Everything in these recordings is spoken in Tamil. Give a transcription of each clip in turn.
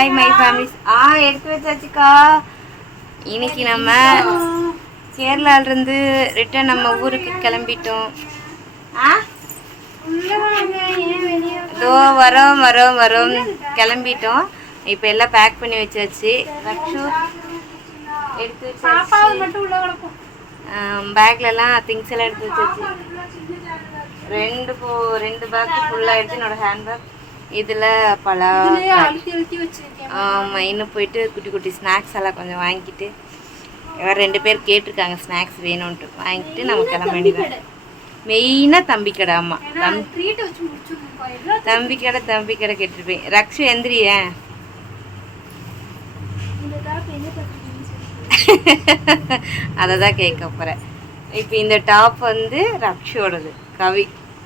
Hi my families. எடுத்து வச்சாச்சுக்கா. இன்னைக்கு நம்ம கேரளாவிலேருந்து ரிட்டர்ன் நம்ம ஊருக்கு கிளம்பிட்டோம். இதோ வரோம் கிளம்பிட்டோம். இப்போ எல்லாம் பேக் பண்ணி வச்சாச்சு. ரக்ஷு எடுத்து வச்சாச்சு. பேக்லலாம் திங்ஸ் எல்லாம் எடுத்து வச்சாச்சு. ரெண்டு பேக் ஃபுல்லாக எடுத்து என்னோட ஹேண்ட்பேக். இதில் பல ஆமாம், இன்னும் போயிட்டு குட்டி குட்டி ஸ்நாக்ஸ் எல்லாம் கொஞ்சம் வாங்கிட்டு, வேறு 2 பேர் கேட்டிருக்காங்க ஸ்நாக்ஸ் வேணும்ன்ட்டு, வாங்கிட்டு நம்ம கிளம்ப வேண்டியதான். மெயினாக தம்பி கடை. ஆமாம், தம்பி கடை கேட்டிருப்பேன். ரக்ஷு எந்திரியேன். அதை தான் கேட்க போகிறேன். இப்போ இந்த டாப் வந்து ரக்ஷோடது,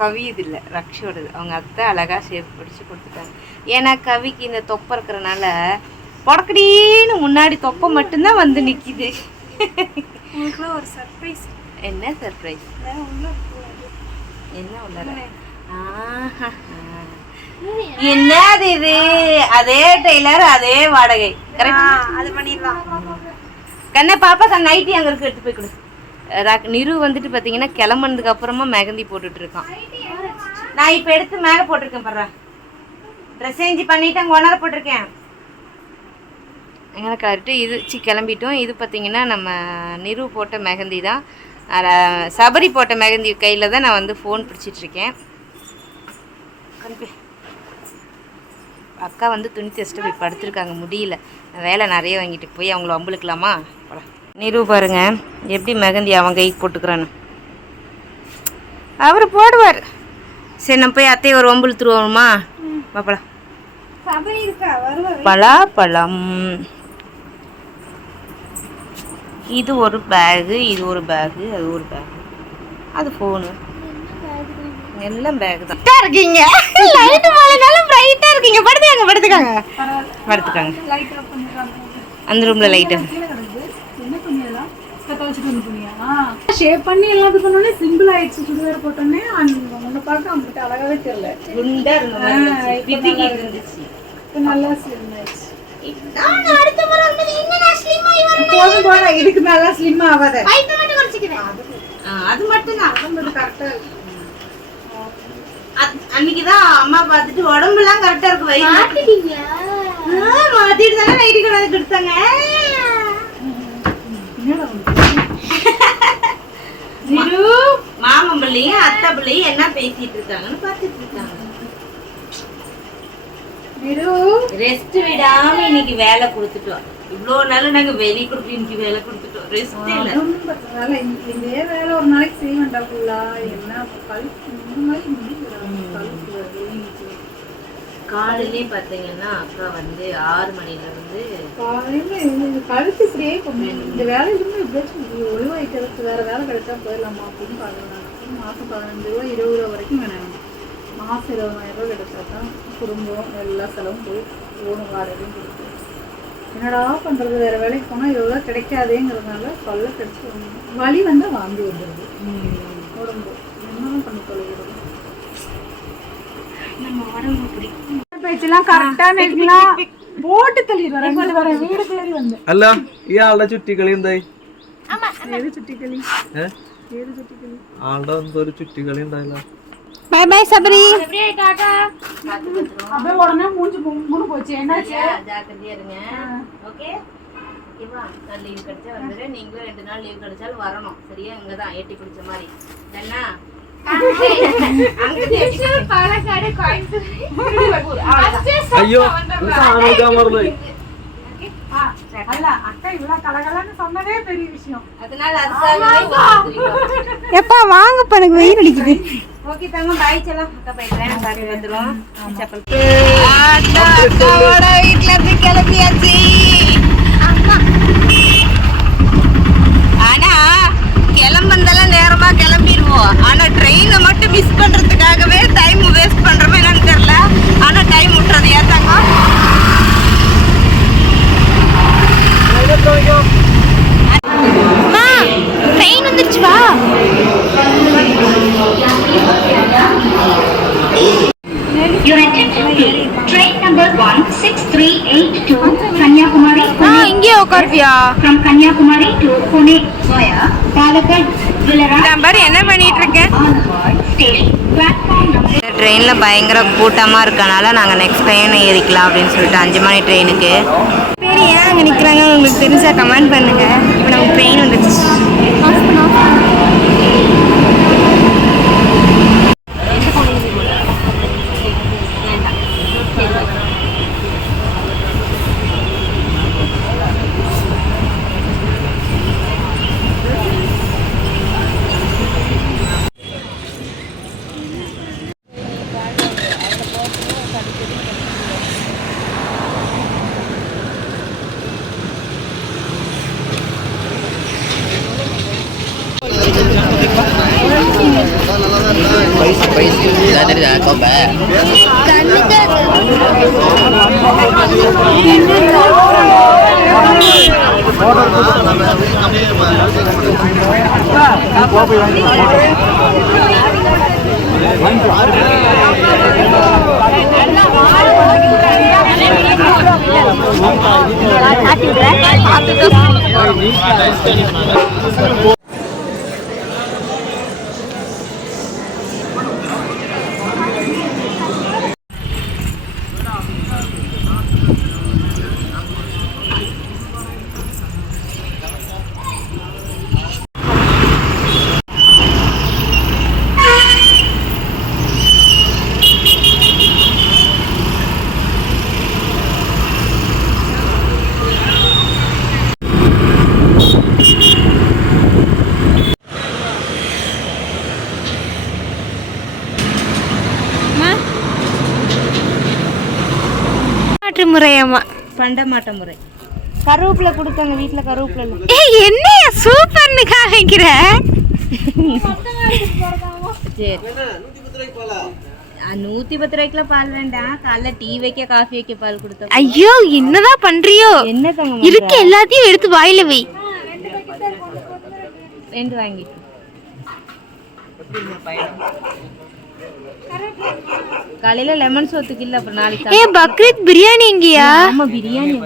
கவி இது இல்லை, ரக்ஷோடது. அவங்க அத்தை அழகாக ஷேப் பிடிச்சி கொடுத்துட்டாங்க. ஏன்னா கவிக்கு இந்த தொப்பை இருக்கிறனால பொடக்கடின்னு முன்னாடி தொப்பை மட்டும்தான் வந்து நிற்கிது. ஒரு சர்ப்ரைஸ். என்ன சர்ப்ரைஸ்? என்ன உள்ள? என்னது இது? அதே டெய்லர், அதே வாடகை. அது பண்ணிடலாம். கண்ணை பாப்பா நைட்டி அங்கே இருக்கு, எடுத்து போய் கொடு. நிரு வந்துட்டு பார்த்தீங்கன்னா கிளம்புனதுக்கு அப்புறமா மெகந்தி போட்டுட்டு இருக்கான். நான் இப்போ எடுத்து மேலே போட்டிருக்கேன். படுறேன், ட்ரெஸ் சேஞ்ச் பண்ணிட்டு அங்கே ஒன்றரை போட்டிருக்கேன். எங்கே கரெக்டு இது கிளம்பிட்டோம். இது பார்த்தீங்கன்னா நம்ம நிரு போட்ட மெகந்தி தான். சபரி போட்ட மெகந்தி கையில் தான் நான் வந்து ஃபோன் பிடிச்சிட்ருக்கேன். அக்கா வந்து துணி தைச்சிட்டு போய் படுத்துருக்காங்க, முடியல. வேலை நிறைய வாங்கிட்டு போய் அவங்கள வம்புழுக்கலாமா? நிரு பாருங்க எப்படி மெகந்தி அவன் கைக்கு போட்டுக்கிறான்னு. அவர் போடுவார். சரி, நம்ம போய் அத்தையை ஒரு வம்பு இழுத்துருவோமா? பாப்பலாம். பலாப்பழம். இது ஒரு பேகு, இது ஒரு பேகு, அது ஒரு பேகு, அது ஃபோனு, எல்லாம் பேக் தான். இருக்கீங்க லைட் போலனாலும் பிரைட்டா இருக்கீங்க. படுத்துக்காங்க. அந்த ரூம்ல லைட் ஷேப் பண்ணி எல்லாத்துக்கும் பண்ணோனே சிம்பிள் ஆயிடுச்சு. சுடிதார் போட்டோனே உன்னை பார்க்க அவங்களுக்கு அழகாவே தெரியல. குண்டா இருந்துச்சு, நல்லா ஸ்லிம் ஆயிடுச்சு. அடுத்த முறை வந்து இன்னும் நான் ஸ்லிம் ஆயி வரேன். போதும், இதுக்கு மேல ஸ்லிம் ஆகாத. ஹைட் மட்டும் குறைச்சிக்கிறேன். அது மட்டும் தான் கரெக்டா இருக்கு. அன்னைக்குதான் அம்மா பார்த்துட்டு உடம்புலாம் கரெக்டா இருக்கு. வயிறு மாத்திட்டு தானே நைட்டி கொண்டாந்து கொடுத்தாங்க. மாமன் பிள்ளையும் அத்தை பிள்ளையும் என்ன பேசிட்டு இருக்காங்கன்னு பார்த்துட்டு இருக்காங்க. ரெஸ்ட் விடாம இன்னைக்கு வேலை கொடுத்துட்டோம். இவ்வளவு நாள் நாங்க வெளி கொடுத்து இன்னைக்கு வேலை கொடுத்துட்டோம். ரெஸ்ட் இல்ல. இதே வேலை ஒரு நாளைக்கு செய்ய வேண்டாம்ல. என்ன காலையிலே பாத்தீங்கன்னா அக்கா வந்து 6 மணில இருந்து காலையில கழுத்து இப்படியே இந்த வேலையிலுமே எப்படியாச்சும் ஒளிவாய்க்கிறதுக்கு வேற வேலை கிடைச்சா போயிடலாமா அப்படின்னு பாக்குறேன். மாசம் 15 ரூபா 20 ரூபா வரைக்கும் வேணும். மாசம் 20,000 ரூபா கிடைச்சா தான் குடும்பம் எல்லா செலவும் போய் ஓணும், வாடகையும் கொடுத்து. என்னடா பண்றது, வேற வேலைக்கு போனா இவ்வளோ கிடைக்காதேங்கிறதுனால பல்ல கிடைச்சி வலி வந்து வாந்தி வந்துடுது உடம்பு. என்னதான் பண்ணி தொலைகிறது நம்ம உடம்பு பிடிக்கும். பேச்செல்லாம் കറക്റ്റാ നിൽക്കണം. ബോട്ട് തള്ളിര വീട് കയറി വന്നു. അല്ല ഇയാളുടെ ചുറ്റിക്കളി എന്തായി? ഏത് ചുറ്റിക്കളി? ആളുടെ എന്തോ ഒരു ചുറ്റിക്കളി ഉണ്ടായില്ല. Bye bye Sabari. ടാറ്റാ. അബേ ഉടനെ മൂഞ്ചി മുങ്ങു പോச்சு. என்னாச்சு? ஜாக்கிரதையா இருங்க. ஓகே? இவா நான் லீவ் கிடைச்சா வந்துறேன். நீங்களும் 2 நாள் லீவ் கிடைச்சாலும் வரணும். சரியா? இங்க தான் ஏட்டி பிடிச்ச மாதிரி. என்ன? പാലക്കാട് അയ്യോ മറന്നുപോയി. അല്ല അക്ക ഇവിടെ കളകളാന്ന് சொன்னதே பெரிய விஷயம். அதனால எப்பா வாங்க பணக்கு வெயில் அடிக்குது. ஓகே தங்க பாய் செல்லம். அக்கா போயிடுறேன். பாத்து வந்துரும். செப்பல் அக்காவோட வீட்ல இருந்து கிளம்பியாச்சு. ஆனா கிளம்பந்தெல்லாம் நேரமா கிளம்பிடுவோம். ஆனா ட்ரெயினை மட்டும் மிஸ் பண்றதுக்காகவே டைம் வேஸ்ட் பண்றோமே என்னன்னு தெரியல. ஆனா டைம் விட்டுறது ஏத்தாங்க. ட்ரெயின் வந்துருச்சு வா. Your attention please. Train number 1 382 Kanyakumari. இங்கே உட்காருப்பியா? From Kanyakumari to Pune via Palakkad, Vilara. நான் பாரு என்ன பண்ணிட்டு இருக்கேன். Onward station. Platform number. ட்ரெயினில் பயங்கர கூட்டமாக இருக்கனால நாங்கள் நெக்ஸ்ட் ட்ரெயின் ஏறிக்கலாம் அப்படின்னு சொல்லிட்டு 5 மணி ட்ரெயினுக்கு. பேர் ஏன் அங்கே நிற்கிறாங்க உங்களுக்கு தெரிஞ்சா கமெண்ட் பண்ணுங்கள். இப்போ நமக்கு ட்ரெயின் வந்துடுச்சு. முறையாமா பண்டமாட்ட முறை. கருவேப்பிலை கொடுத்தாங்க வீட்டில். கருவேப்பிலை என்ன சூப்பர்னு காமிக்கிற. சரி 110 ரூபாய்க்குல பால் வேண்டாம். காலைல டீ வைக்க காஃபி வைக்க பால் கொடுத்தோம். ஐயோ என்னதான் பண்றியோ? என்ன தங்க இருக்க எல்லாத்தையும் எடுத்து வாயில வை. 2 வாங்கிட்டு காலையில லெமன் சோத்துக்கு இல்ல. அப்புறம் நாளைக்கு பக்ரீத் பிரியாணி எங்கயா? ஆமா பிரியாணி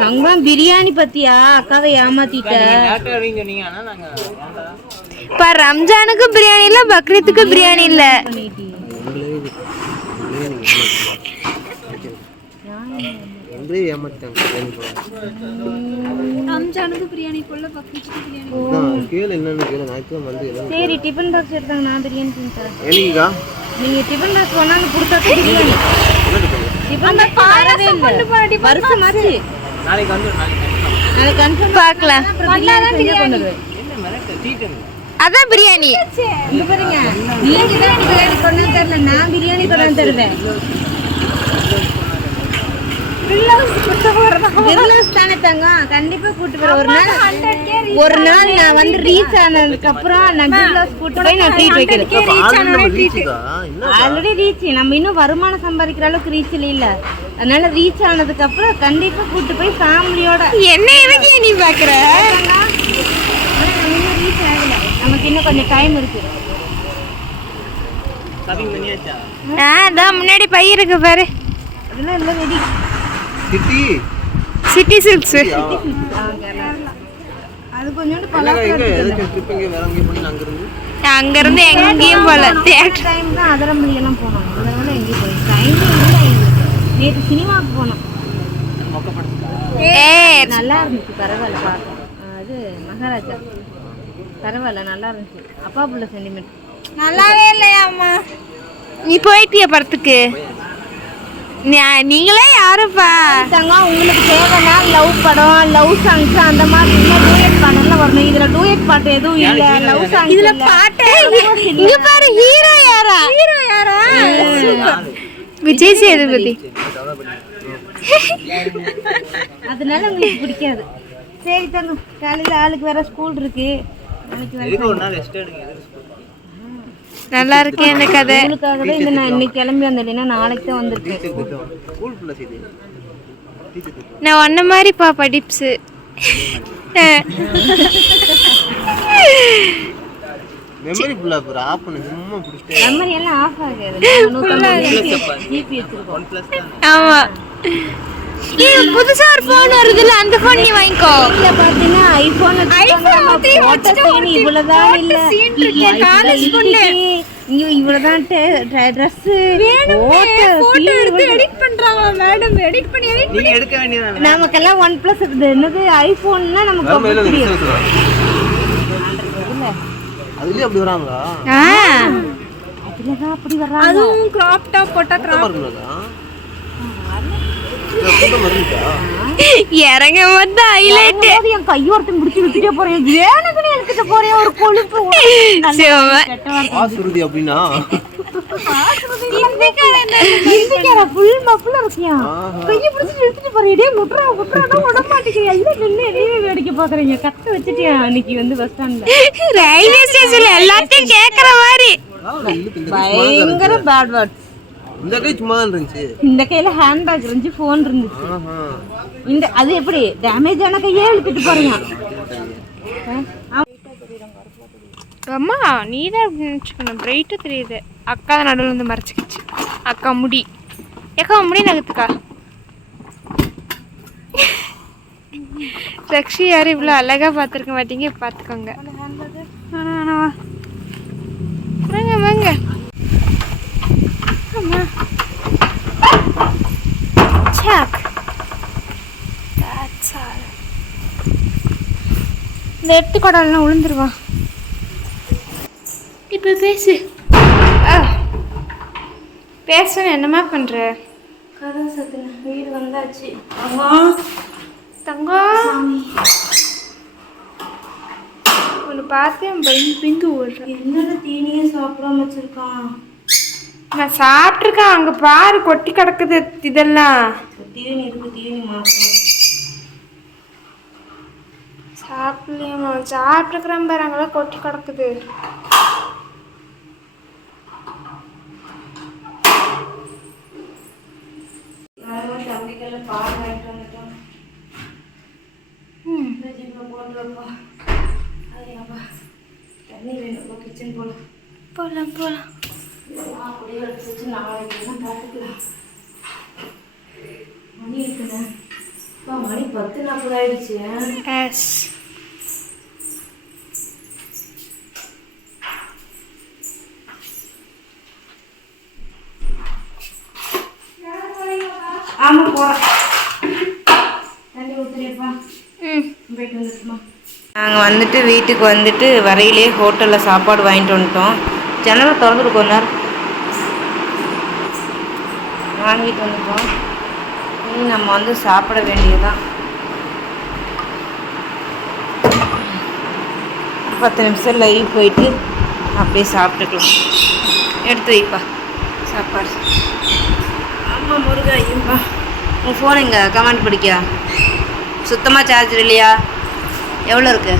தங்கம். பிரியாணி பத்தியா அக்காவை ஏமாத்திட்ட. ரம்ஜானுக்கு பிரியாணி இல்ல, பக்ரீத்துக்கு பிரியாணி இல்ல. சரி டிபன் பாக்ஸ் எடுத்தாங்க. நான் பிரியாணி செஞ்சேன். நீங்க டிபன் பாக்ஸ் கொண்டாந்து கொடுத்தா பிரியாணி. Tiffin box வருஷமாச்சு. நாளைக்கு கன்ஃபார்ம் பார்க்கலாம். அதான் பிரியாணி. இங்க பாருங்க, நீங்க தான் பிரியாணி கொண்டு தரல, நான் பிரியாணி கொண்டு தருவேன். கண்டிப்பா கூட்டு போறேன். ஒரு நாள் நான் வந்து ரீச் ஆனதுக்கு அப்புறம் நான் கூட்டு போய் நான் ட்ரீட் வைக்கிறேன். Already reach. நம்ம இன்னும் வருமானம் சம்பாதிக்கிற அளவுக்கு ரீச் இல்ல. அதனால ரீச் ஆனதுக்கு அப்புறம் கண்டிப்பா கூட்டு போய் ஃபேமிலியோட. என்ன எதுக்கு நீ பாக்குற? ரீச் ஆகல, நமக்கு இன்னும் கொஞ்சம் டைம் இருக்கு. முன்னாடி பை இருக்கு பாரு. அதெல்லாம் எல்லாம் ரெடி. City silks. அது கொஞ்சோண்டு அங்க இருந்து எங்கேயும் போல. தியேட்டர் டைம் தான் அதரமணி எல்லாம் போனோம். அதனால எங்கேயும் போய் டைம் இல்லை. நேற்று சினிமாவுக்கு போனோம். நல்லா இருந்துச்சு. பரவாயில்ல பார்க்க. அது மகாராஜா பரவாயில்ல, நல்லா இருந்துச்சு. அப்பா புள்ள சென்டிமெண்ட் நல்லாவே இல்லையா அம்மா? நீ போயிட்டிய படத்துக்கு? நீங்களே யாருப்பா உங்களுக்கு தேவைன்னா லவ் படம், லவ் சாங்ஸ் அந்த மாதிரி டூயட் பாட்டெல்லாம் வரணும். இதுல டூயட் பாட்டு எதுவும் இல்ல. லவ் சாங் இதுல பாட்டு. இங்க பாரு, ஹீரோ யாரா? விஜய் சேதுபதி. அதனால உங்களுக்கு பிடிக்காது. சரி தங்க, காலையில ஆளுக்கு வேற ஸ்கூல் இருக்கு. நல்லா இருக்கேன். இந்த கதை உங்களுக்காகவே இந்த நான் இன்னைக்கு கிளம்பி வந்தேன்னா நாளைக்கு தான் வந்திருக்கேன். நான் ஒன்ன மாதிரிப்பா படிப்ஸு. மெமரி ஃபுல்லா போற ஆஃப் பண்ணு சும்மா புடிச்சிட்டே மெமரி எல்லாம் ஆஃப் ஆகாது. ஜிபி வச்சிருக்கோம். ஆமா. புதுசா ஒரு போன் வருதுல, அந்த போன் நீ வாங்கிக்கோ. இல்ல பாத்தீங்கன்னா ஐபோன் இவ்வளவுதான் இல்ல காலேஜ் பொண்ணு இவ்வளவுதான் Dress போட்டோ எடுத்து எடிட் பண்றாங்க மேடம். எடிட் பண்ணி நீங்க எடுக்க வேண்டியதானே. நமக்கெல்லாம் OnePlus இருக்குது. என்னது ஐபோன்னா நமக்கு ரொம்ப தெரியும். அதுலயே அப்படி வராங்களா? அதுலதான் அப்படி வர்றாங்க. அதுவும் கிராப் டாப் போட்டா கிராப் இறங்க வந்து ஹைலைட். என் கையோரத்தையும் முடிச்சு விட்டுட்டே போறேன். ஏனுக்குன்னு எடுத்துட்டு போறேன் ஒரு கொழுப்பு. சுருதி அப்படின்னா இந்திக்கார ஃபுல் மப்புல இருக்கியா? கையை பிடிச்சிட்டு எடுத்துட்டு போறேன். டேய் முட்றா உட மாட்டேங்கிறியா? இல்ல நின்னு எதையுமே வேடிக்கை பாக்குறீங்க. கத்த வச்சுட்டியா அன்னைக்கு வந்து பஸ் ஸ்டாண்ட்ல ரயில்வே ஸ்டேஷன்ல எல்லாத்தையும் கேக்குற மாதிரி பயங்கர பேட் வேர்ட்ஸ். இந்த கை சும்மா தான் இருந்துச்சு. இந்த கையில ஹேண்ட்பேக் இருந்துச்சு, போன் இருந்துச்சு. இந்த அது எப்படி டேமேஜ் ஆன கையே இழுத்துட்டு போறீங்க. அம்மா நீ தான் நினச்சிக்கணும். பிரைட்டாக தெரியுது. அக்கா தான் நடுவில் வந்து மறைச்சிக்கிச்சு. அக்கா முடி முடி நகத்துக்கா. ரக்ஷி யாரும் இவ்வளோ அழகாக பார்த்துருக்க மாட்டீங்க. பார்த்துக்கோங்க. வாங்க வாங்க. அம்மா சாக். இந்த எட்டு குடம்லாம் விழுந்துருவா. இப்போ பேசு. பேசணும். என்னமா பண்ற? கதை சத்துன வீடு வந்தாச்சு. தங்கம் ஒன்று பார்த்தேன். பிங்கு ஓடுறேன். என்னோட தீனியே சாப்பிடாம வச்சிருக்கான். நான் சாப்பிட்ருக்கேன். அங்கே பாரு கொட்டி கிடக்குது இதெல்லாம். தீனி இருக்கு, தீனி மாற்றணும். சாப்பிடலையம்மா. சாப்பிட்ருக்குறேன் பாரு, அங்கெல்லாம் கொட்டி கிடக்குது. தம்பிக்கெல்லாம் பால் வாங்கிட்டு வந்துட்டோம். போட்டு வைப்பா. அதுப்பா தண்ணி வேணும். கிச்சன் போகலாம். போகலாம். அப்படியே எடுத்து வச்சு நாளைக்கு என்ன பார்த்துக்கலாம். மணி இருக்குண்ணே. மணி 10:40 ஆயிடுச்சு. எஸ். ஆமா போறேன். தண்ணி ஊத்துறியப்பா. போயிட்டு வந்துட்டுமா. நாங்கள் வந்துட்டு வீட்டுக்கு வந்துட்டு வரையிலே ஹோட்டலில் சாப்பாடு வாங்கிட்டு வந்துட்டோம். ஜன்னலை திறந்துட்டு கொஞ்ச நேரம் வாங்கிட்டு வந்துட்டோம். இனி நம்ம வந்து சாப்பிட வேண்டியதுதான். 10 நிமிஷம் லைவ் போயிட்டு அப்படியே சாப்பிட்டுக்கலாம். எடுத்து வைப்பா சாப்பாடு. ஆமாம் முருகா. ஐயோப்பா உன் ஃபோன் எங்க கமெண்ட் படிக்கா? சுத்தமாக சார்ஜர் இல்லையா? எவ்வளோ இருக்கு?